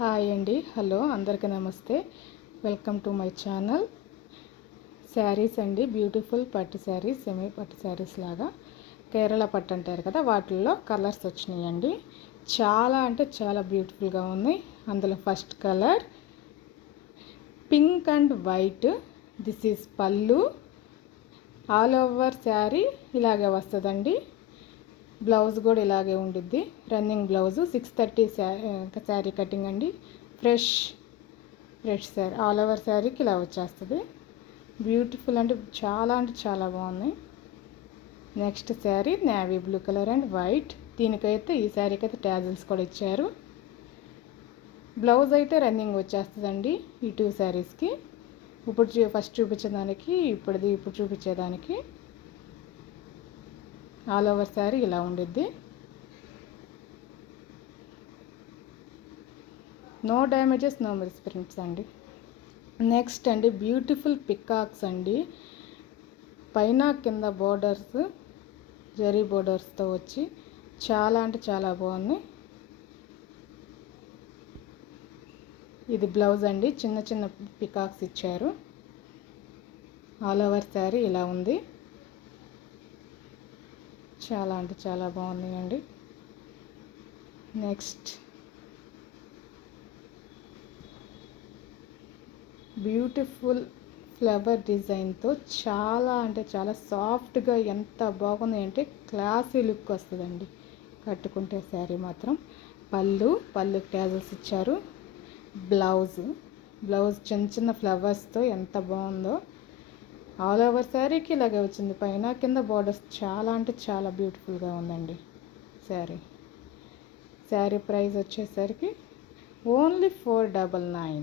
Hi అండి, hello అందరికీ నమస్తే. Welcome to my channel. Saris అండి, బ్యూటిఫుల్ పట్టు శారీస్, సెమీ పట్టు శారీస్ లాగా కేరళ పట్టు అంటారు కదా, వాటిల్లో కలర్స్ వచ్చినాయండి. చాలా అంటే చాలా బ్యూటిఫుల్గా ఉన్నాయి. అందులో first colour pink and white. This is పళ్ళు. ఆల్ ఓవర్ శారీ ఇలాగే వస్తుందండి. బ్లౌజ్ కూడా ఇలాగే ఉండిద్ది. రన్నింగ్ బ్లౌజ్ 630 శారీ కటింగ్ అండి. ఫ్రెష్ శారీ ఆల్ ఓవర్ శారీకి ఇలా వచ్చేస్తుంది. బ్యూటిఫుల్ అంటే చాలా బాగున్నాయి. Next sari navy blue colour and white. దీనికైతే ఈ శారీకి అయితే ట్యాజిల్స్ కూడా ఇచ్చారు. బ్లౌజ్ అయితే రన్నింగ్ వచ్చేస్తుందండి ఈ టూ శారీస్కి. ఇప్పుడు ఫస్ట్ చూపించేదానికి ఇప్పుడు చూపించేదానికి ఆల్ ఓవర్ శారీ ఇలా ఉండిద్ది. నో డ్యామేజెస్, నో మిస్ప్రింట్స్ అండి. నెక్స్ట్ అండి బ్యూటిఫుల్ పికాక్స్ అండి. పైన కింద బోర్డర్స్ జరీ బోర్డర్స్తో వచ్చి చాలా అంటే చాలా బాగున్నాయి. ఇది బ్లౌజ్ అండి, చిన్న చిన్న పికాక్స్ ఇచ్చారు. ఆల్ ఓవర్ శారీ ఇలా ఉంది. చాలా అంటే చాలా బాగున్నాయండి. నెక్స్ట్ బ్యూటిఫుల్ ఫ్లవర్ డిజైన్తో చాలా అంటే చాలా సాఫ్ట్గా ఎంత బాగున్నాయి అంటే క్లాసీ లుక్ వస్తుందండి కట్టుకుంటే శారీ మాత్రం. పళ్ళు ట్యాజల్స్ ఇచ్చారు. బ్లౌజ్ చిన్న చిన్న ఫ్లవర్స్తో ఎంత బాగుందో. ఆల్ ఓవర్ శారీకి ఇలాగే వచ్చింది. పైన కింద బార్డర్స్ చాలా అంటే చాలా బ్యూటిఫుల్గా ఉందండి శారీ ప్రైస్ వచ్చేసరికి ఓన్లీ 499.